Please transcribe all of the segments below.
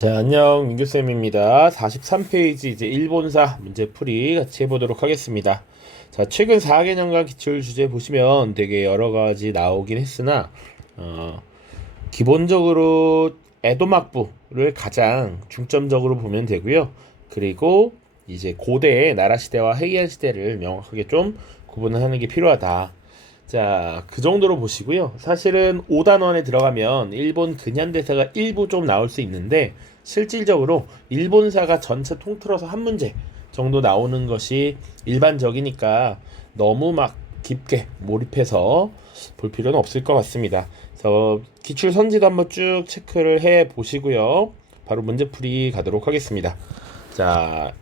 자, 안녕, 민규쌤입니다. 43페이지 이제 일본사 문제풀이 같이 해보도록 하겠습니다. 자, 최근 4개년간 기출 주제 보시면 되게 여러 가지 나오긴 했으나, 기본적으로 에도막부를 가장 중점적으로 보면 되고요. 그리고 이제 고대의 나라 시대와 헤이안 시대를 명확하게 좀 구분을 하는 게 필요하다. 자, 그 정도로 보시고요. 사실은 5단원에 들어가면 일본 근현대사가 일부 좀 나올 수 있는데 실질적으로 일본사가 전체 통틀어서 한 문제 정도 나오는 것이 일반적이니까 너무 막 깊게 몰입해서 볼 필요는 없을 것 같습니다. 그래서 기출 선지도 한번 쭉 체크를 해 보시고요. 바로 문제풀이 가도록 하겠습니다. 자,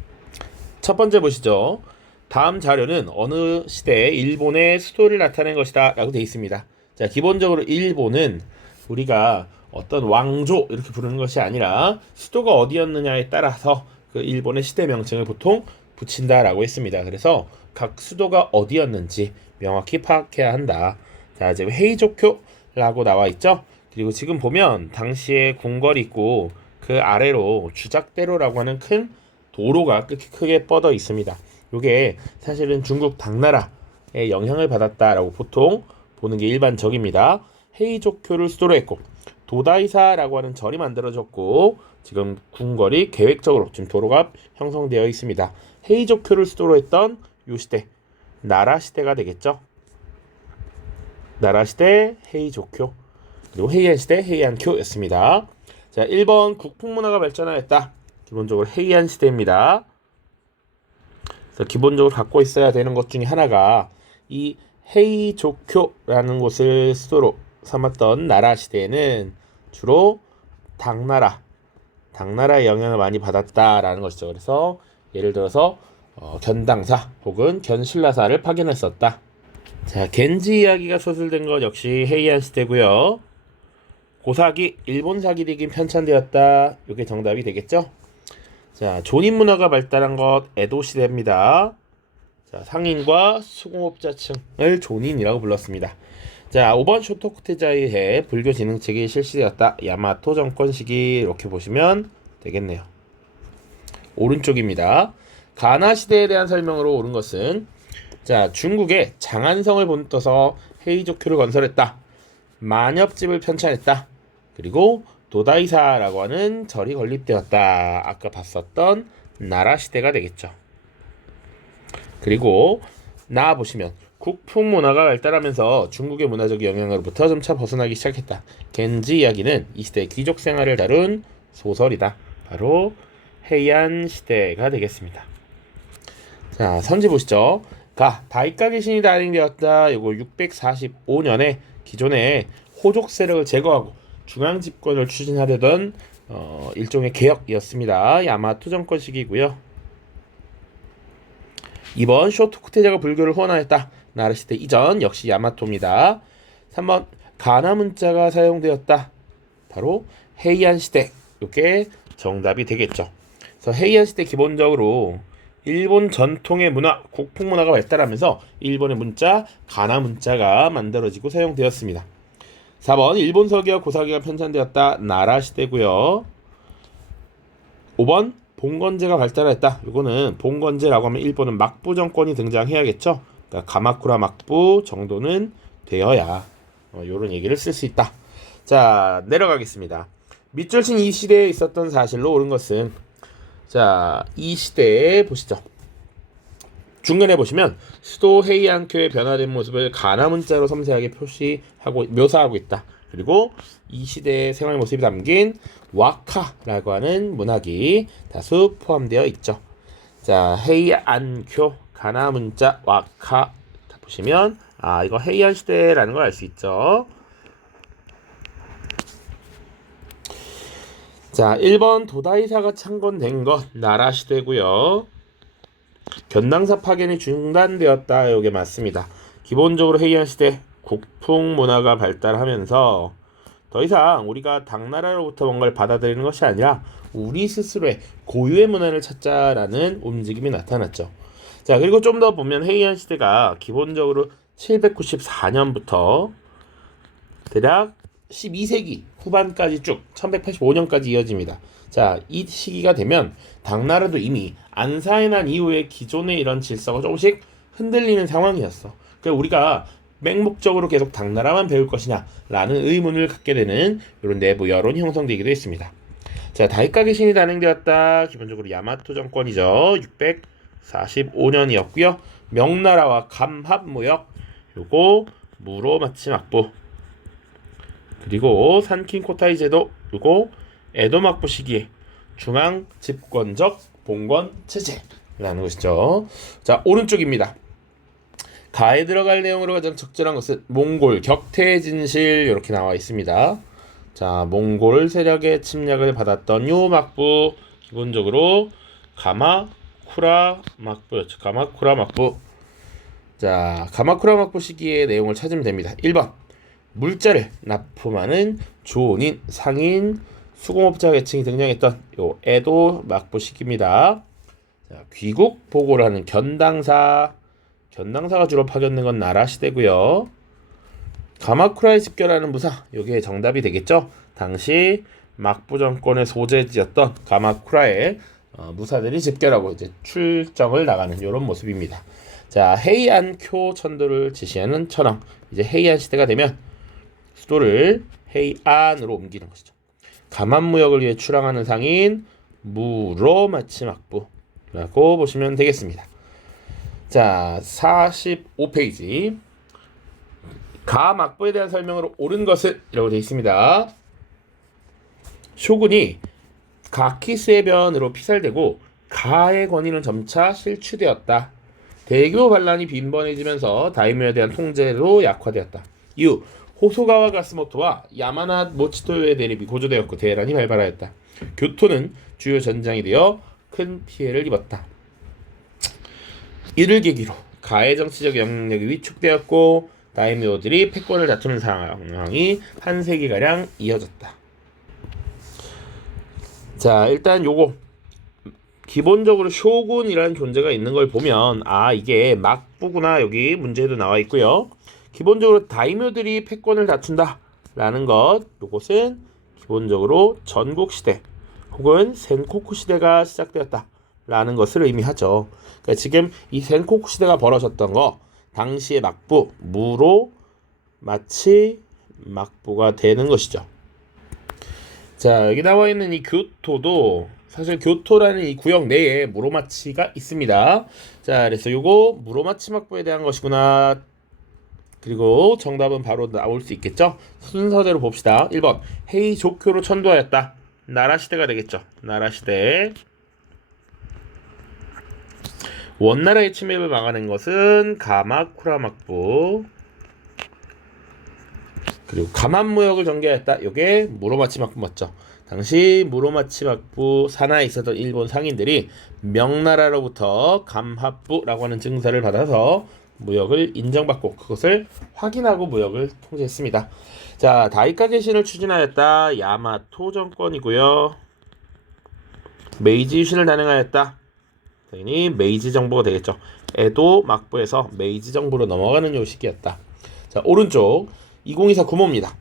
첫 번째 보시죠. 다음 자료는 어느 시대의 일본의 수도를 나타낸 것이다 라고 되어 있습니다. 자, 기본적으로 일본은 우리가 어떤 왕조 이렇게 부르는 것이 아니라 수도가 어디였느냐에 따라서 그 일본의 시대 명칭을 보통 붙인다라고 했습니다. 그래서 각 수도가 어디였는지 명확히 파악해야 한다. 자, 지금 헤이조쿄라고 나와 있죠. 그리고 지금 보면 당시에 궁궐이 있고 그 아래로 주작대로라고 하는 큰 도로가 크게 뻗어 있습니다. 이게 사실은 중국 당나라의 영향을 받았다라고 보통 보는 게 일반적입니다. 헤이조쿄를 수도로 했고 도다이사라고 하는 절이 만들어졌고 지금 궁궐이 계획적으로 지금 도로가 형성되어 있습니다. 헤이조쿄를 수도로 했던 요 시대 나라 시대가 되겠죠. 나라 시대 헤이조쿄 그리고 헤이안 시대 헤이안쿄였습니다. 자, 1번 국풍문화가 발전하였다. 기본적으로 헤이안 시대입니다. 그래서 기본적으로 갖고 있어야 되는 것 중에 하나가 이 헤이조쿄라는 곳을 수도로 삼았던 나라 시대에는 주로 당나라의 영향을 많이 받았다라는 것이죠. 그래서 예를 들어서 견당사 혹은 견신라사를 파견했었다. 자, 겐지 이야기가 서술된 것 역시 헤이안 시대고요. 고사기, 일본 사기리긴 편찬되었다. 이게 정답이 되겠죠? 자, 조닌 문화가 발달한 것 에도 시대입니다. 자, 상인과 수공업자층을 조닌이라고 불렀습니다. 자, 5번 쇼토쿠테자의 해 불교 진흥책이 실시되었다. 야마토 정권 시기 이렇게 보시면 되겠네요. 오른쪽입니다. 가나 시대에 대한 설명으로 옳은 것은 자, 중국의 장안성을 본떠서 헤이조큐를 건설했다. 만엽집을 편찬했다. 그리고 도다이사라고 하는 절이 건립되었다. 아까 봤었던 나라 시대가 되겠죠. 그리고 나 보시면 국풍 문화가 발달하면서 중국의 문화적 영향으로부터 점차 벗어나기 시작했다. 겐지 이야기는 이 시대의 귀족 생활을 다룬 소설이다. 바로 헤이안 시대가 되겠습니다. 자, 선지 보시죠. 다이카게 신이 단행되었다. 이거 645년에 기존의 호족 세력을 제거하고 중앙 집권을 추진하려던 일종의 개혁이었습니다. 야마토 정권 시기고요. 2번 쇼토쿠테자가 불교를 후원하였다. 나라시대 이전 역시 야마토입니다. 3번 가나 문자가 사용되었다. 바로 헤이안 시대. 이게 정답이 되겠죠. 그래서 헤이안 시대 기본적으로 일본 전통의 문화, 국풍 문화가 발달하면서 일본의 문자, 가나 문자가 만들어지고 사용되었습니다. 4번 일본 서기와 고사기가 편찬되었다. 나라 시대고요. 5번 봉건제가 발달했다. 이거는 봉건제라고 하면 일본은 막부 정권이 등장해야겠죠. 그러니까 가마쿠라 막부 정도는 되어야 이런 얘기를 쓸 수 있다. 자, 내려가겠습니다. 밑줄친 이 시대에 있었던 사실로 옳은 것은 자, 이 시대에 보시죠. 중간에 보시면 수도 헤이안쿄의 변화된 모습을 가나 문자로 섬세하게 묘사하고 있다. 그리고 이 시대의 생활 모습이 담긴 와카라고 하는 문학이 다수 포함되어 있죠. 자, 헤이안쿄 가나 문자 와카 보시면 이거 헤이안 시대라는 걸 알 수 있죠. 자, 1번 도다이사가 창건된 것 나라 시대고요. 견당사 파견이 중단되었다. 이게 맞습니다. 기본적으로 헤이안 시대 국풍 문화가 발달하면서 더 이상 우리가 당나라로부터 뭔가를 받아들이는 것이 아니라 우리 스스로의 고유의 문화를 찾자라는 움직임이 나타났죠. 자, 그리고 좀 더 보면 헤이안 시대가 기본적으로 794년부터 대략 12세기 후반까지 쭉 1185년까지 이어집니다. 자, 이 시기가 되면 당나라도 이미 안사에 난 이후에 기존의 이런 질서가 조금씩 흔들리는 상황이었어. 그래서 우리가 맹목적으로 계속 당나라만 배울 것이냐 라는 의문을 갖게 되는 이런 내부 여론이 형성되기도 했습니다. 자, 다이카게 신이 단행되었다. 기본적으로 야마토 정권이죠. 645년이었고요. 명나라와 감합무역, 요거 무로마치 막부, 그리고 산킨 코타이 제도, 요거 에도 막부 시기에 중앙 집권적 봉건 체제라는 것이죠. 자, 오른쪽입니다. 가에 들어갈 내용으로 가장 적절한 것은 몽골 격퇴 진실 이렇게 나와 있습니다. 자, 몽골 세력의 침략을 받았던 요 막부, 기본적으로 가마쿠라 막부였죠. 가마쿠라 막부. 자, 가마쿠라 막부 시기의 내용을 찾으면 됩니다. 1번 물자를 납품하는 조인, 상인, 수공업자 계층이 등장했던 요 에도 막부 시기입니다. 자, 귀국 보고를 하는 견당사가 주로 파견된 건 나라 시대고요. 가마쿠라에 집결하는 무사, 요게 정답이 되겠죠. 당시 막부 정권의 소재지였던 가마쿠라에 무사들이 집결하고 이제 출정을 나가는 이런 모습입니다. 자, 헤이안쿄 천도를 지시하는 천황, 이제 헤이안 시대가 되면 수도를 헤이안으로 옮기는 것이죠. 감합무역을 위해 출항하는 상인 무로마치 막부라고 보시면 되겠습니다. 자, 45페이지. 가 막부에 대한 설명으로 옳은 것은 이라고 되어 있습니다. 쇼군이 가키스의 변으로 피살되고 가의 권위는 점차 실추되었다. 대교 반란이 빈번해지면서 다이묘에 대한 통제도 약화되었다. 이후 호소가와 가스모토와 야마나 모치토요의 대립이 고조되었고 대란이 발발하였다. 교토는 주요 전장이 되어 큰 피해를 입었다. 이를 계기로 가의 정치적 영향력이 위축되었고 다이묘들이 패권을 다투는 상황이 한 세기가량 이어졌다. 자, 일단 요거 기본적으로 쇼군이라는 존재가 있는 걸 보면 이게 막부구나. 여기 문제도 나와 있고요. 기본적으로 다이묘들이 패권을 다툰다 라는 것, 요것은 기본적으로 전국시대 혹은 센코쿠 시대가 시작되었다 라는 것을 의미하죠. 그러니까 지금 이 센코쿠 시대가 벌어졌던 거, 당시의 막부 무로 마치 막부가 되는 것이죠. 자, 여기 나와 있는 이 교토도 사실 교토라는 이 구역 내에 무로마치가 있습니다. 자, 그래서 요거 무로마치 막부에 대한 것이구나. 그리고 정답은 바로 나올 수 있겠죠. 순서대로 봅시다. 1번 헤이조쿄로 천도하였다. 나라시대가 되겠죠. 나라시대. 원나라의 침입을 막아낸 것은 가마쿠라 막부. 그리고 가만무역을 전개했다. 이게 무로마치 막부 맞죠. 당시 무로마치 막부 산하에 있었던 일본 상인들이 명나라로부터 감합부라고 하는 증서를 받아서 무역을 인정받고 그것을 확인하고 무역을 통제했습니다. 자, 다이카게 신을 추진하였다. 야마토 정권이고요. 메이지 유신을 단행하였다. 당연히 메이지 정부가 되겠죠. 에도 막부에서 메이지 정부로 넘어가는 요 시기였다. 자, 오른쪽 2024 구모입니다.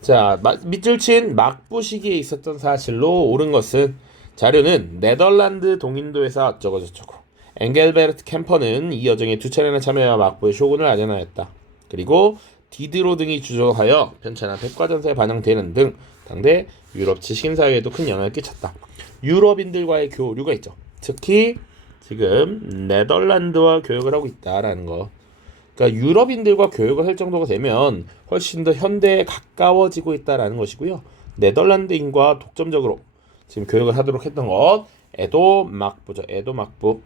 자, 밑줄 친 막부 시기에 있었던 사실로 옳은 것은 자료는 네덜란드 동인도에서 어쩌고저쩌고 엥겔베르트 캠퍼는 이 여정에 2차례나 참여하여 막부의 쇼군을 아련하였다. 그리고 디드로 등이 주저하여 편찬한 백과전서에 반영되는 등 당대 유럽치 신사회에도 큰 영향을 끼쳤다. 유럽인들과의 교류가 있죠. 특히 지금 네덜란드와 교역을 하고 있다라는 거. 그러니까 유럽인들과 교역을 할 정도가 되면 훨씬 더 현대에 가까워지고 있다라는 것이고요. 네덜란드인과 독점적으로 지금 교역을 하도록 했던 것, 에도 막부죠. 에도 막부.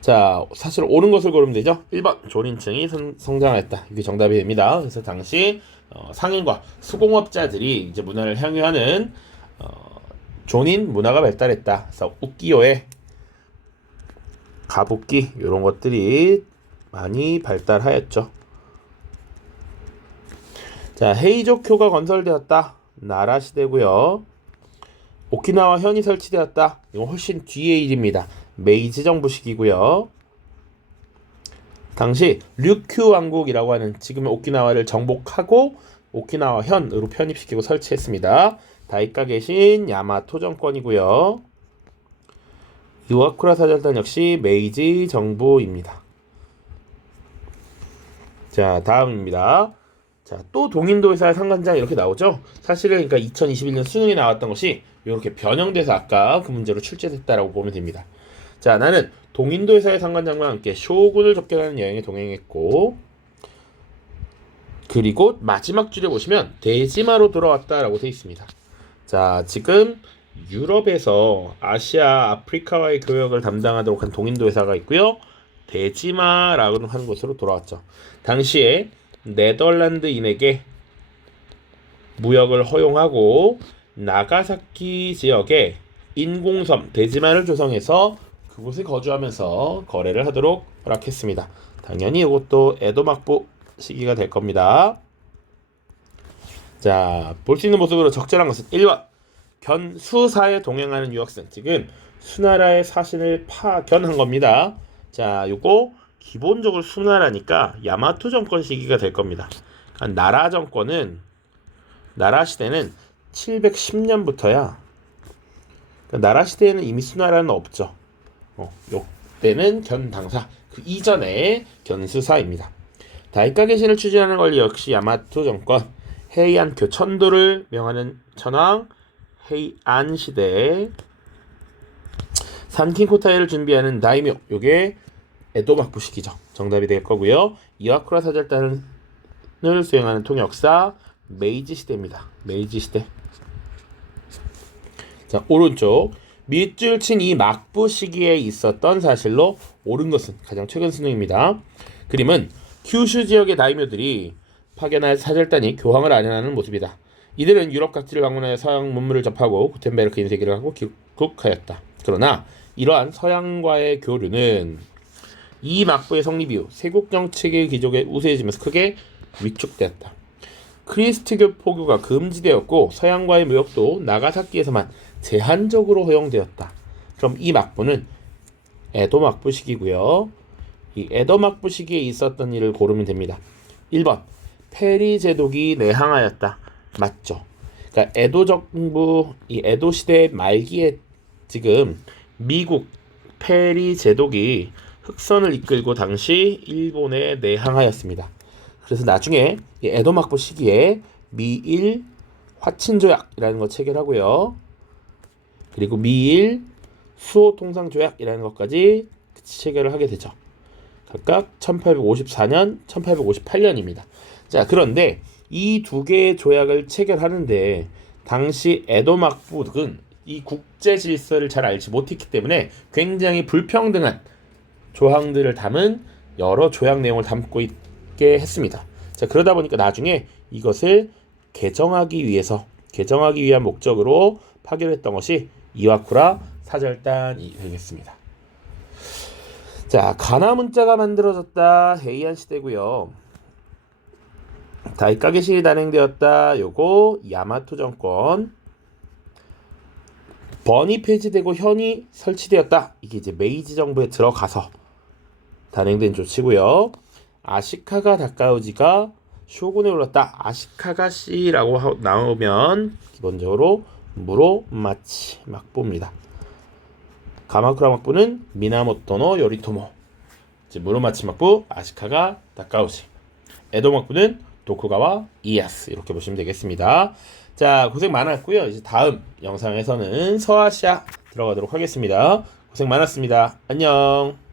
자, 사실 옳은 것을 고르면 되죠. 1번 조린층이 성장했다. 이게 정답이 됩니다. 그래서 당시 상인과 수공업자들이 이제 문화를 향유하는 조닌 문화가 발달했다. 그래서 우키요에 가부키 이런 것들이 많이 발달하였죠. 자, 헤이조쿄가 건설되었다. 나라 시대고요. 오키나와 현이 설치되었다. 이건 훨씬 뒤의 일입니다. 메이지 정부 시기고요. 당시 류큐 왕국이라고 하는 지금의 오키나와를 정복하고 오키나와 현으로 편입시키고 설치했습니다. 다이카 계신 야마토 정권이고요. 이와쿠라 사절단 역시 메이지 정부입니다. 자, 다음입니다. 자, 또 동인도에서의 상관장 이렇게 나오죠. 사실은 그러니까 2021년 수능에 나왔던 것이 이렇게 변형돼서 아까 그 문제로 출제됐다라고 보면 됩니다. 자, 나는 동인도에서의 상관장과 함께 쇼군을 접견하는 여행에 동행했고, 그리고 마지막 줄에 보시면 대지마로 돌아왔다라고 되어 있습니다. 자, 지금 유럽에서 아시아, 아프리카와의 교역을 담당하도록 한 동인도회사가 있고요. 대지마라고 하는 곳으로 돌아왔죠. 당시에 네덜란드인에게 무역을 허용하고 나가사키 지역에 인공섬 대지마를 조성해서 그곳에 거주하면서 거래를 하도록 허락했습니다. 당연히 이것도 에도 막부 시기가 될 겁니다. 자, 볼 수 있는 모습으로 적절한 것은 1번 견수사에 동행하는 유학생, 지금 수나라의 사신을 파견한 겁니다. 자, 요거 기본적으로 수나라니까 야마토 정권 시기가 될 겁니다. 그러니까 나라 시대는 710년부터야. 그러니까 나라 시대에는 이미 수나라는 없죠. 요때는 견당사, 그 이전에 견수사입니다. 다이카 계신을 추진하는 권리 역시 야마토 정권, 헤이안 교천도를 명하는 천황 헤이안 시대, 산킨코타이를 준비하는 다이묘, 요게 에도 막부 시기죠. 정답이 될 거고요. 이와쿠라 사절단을 수행하는 통역사 메이지 시대입니다. 메이지 시대. 자, 오른쪽 밑줄 친 이 막부 시기에 있었던 사실로 옳은 것은 가장 최근 수능입니다. 그림은 큐슈 지역의 다이묘들이 파견할 사절단이 교황을 안내하는 모습이다. 이들은 유럽 각지를 방문하여 서양 문물을 접하고 구텐베르크 인쇄기를 하고 귀국하였다. 그러나 이러한 서양과의 교류는 이 막부의 성립 이후 세국 정책의 기조에 우세해지면서 크게 위축되었다. 크리스트교 포교가 금지되었고 서양과의 무역도 나가사키에서만 제한적으로 허용되었다. 그럼 이 막부는 에도 막부 시기고요. 이 에도 막부 시기에 있었던 일을 고르면 됩니다. 1번 페리 제독이 내항하였다. 맞죠? 그러니까 에도 정부, 이 에도 시대 말기에 지금 미국 페리 제독이 흑선을 이끌고 당시 일본에 내항하였습니다. 그래서 나중에 이 에도 막부 시기에 미일 화친 조약이라는 거 체결하고요. 그리고 미일 수호 통상 조약이라는 것까지 체결을 하게 되죠. 각각 1854년, 1858년입니다. 자, 그런데 이 두 개의 조약을 체결하는데 당시 에도 막부는 이 국제 질서를 잘 알지 못했기 때문에 굉장히 불평등한 조항들을 담은 여러 조약 내용을 담고 있게 했습니다. 자, 그러다 보니까 나중에 이것을 개정하기 위한 목적으로 파견했던 것이 이와쿠라 사절단이 되겠습니다. 자, 가나 문자가 만들어졌다. 헤이안 시대고요. 다이카 계실이 단행되었다. 요거 야마토 정권. 번이 폐지되고 현이 설치되었다. 이게 이제 메이지 정부에 들어가서 단행된 조치고요. 아시카가 다카우지가 쇼군에 올랐다. 아시카가시라고 나오면 기본적으로 무로마치 막부입니다. 가마쿠라 막부는 미나모토노 요리토모, 무로마치 막부 아시카가 다카우지, 에도 막부는 도쿠가와 이에야스, 이렇게 보시면 되겠습니다. 자, 고생 많았고요. 이제 다음 영상에서는 서아시아 들어가도록 하겠습니다. 고생 많았습니다. 안녕.